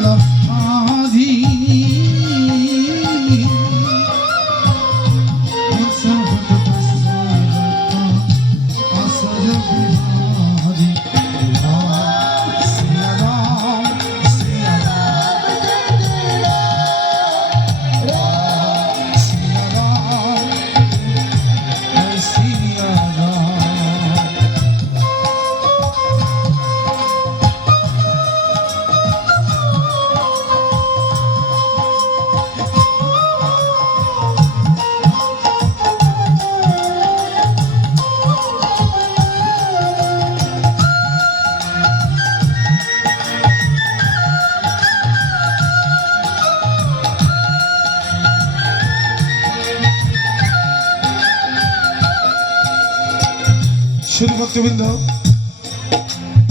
Love. শুধু ভক্তবৃন্দ,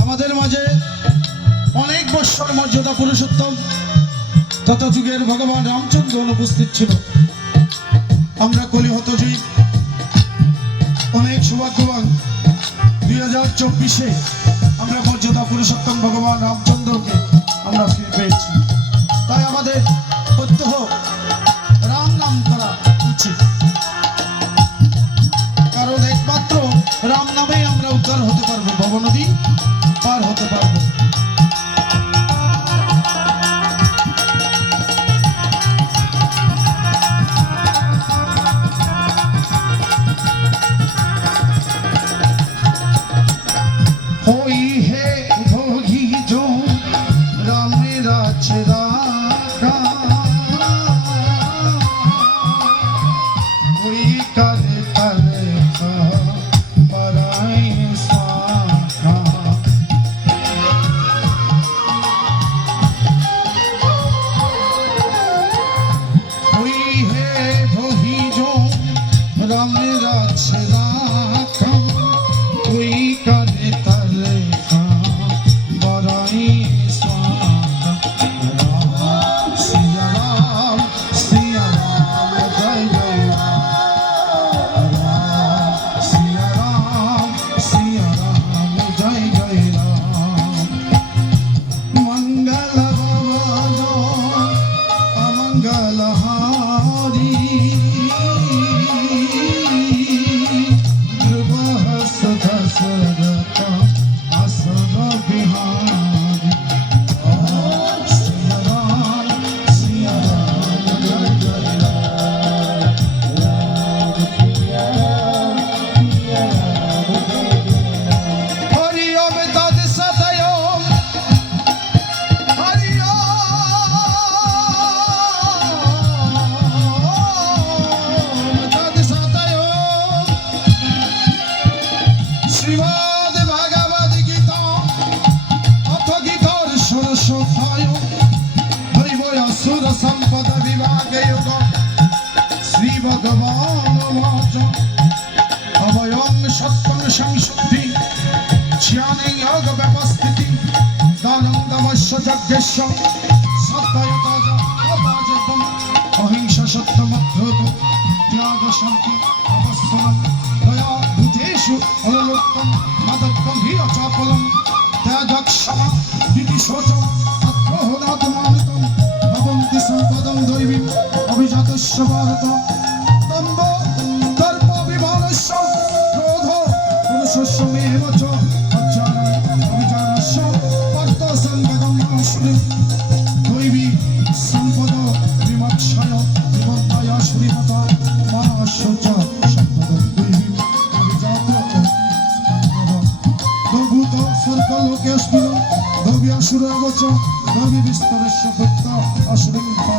আমাদের মাঝে অনেক বৎসর মর্যাদা পুরুষোত্তম তথা যুগের ভগবান রামচন্দ্র অনুপস্থিত ছিল। আমরা কলিহত যুগ অনেক সৌভাগ্যবান দুই হাজার চব্বিশে আমরা মর্যাদা পুরুষোত্তম ভগবান রামচন্দ্রকে আমরা ফিরে পেয়েছি। তাই আমাদের হতে পারব। হই হে ভোগী আছে সম্পদ বিভাগে যোগ। শ্রী ভগবান ভজ অবয়ং সত্যং সংশুদ্ধি জ্ঞানে যোগ ব্যবস্থিতি দানং দমস্য যজ্ঞস্য সত্যয়তা অহিংস সত্যমধ্রুত ত্যাগ শান্তি মাদকগম্ভীর চাপলম ত্যাজক্ষমা বিপিশোচম তত্ত্বহোদাত্মানিতম ভবন্তি সম্পদম দৈবীম অভিজাতস্য ভারত দম্ভ দর্প বিমানস্য ক্রোধ পুরুষস্য মেহমচ অজ্জানম অভিজানস্য পর্ত সঙ্গম শুনিম সুরাবচন নদী বিস্তারের সত্য অসুবিধা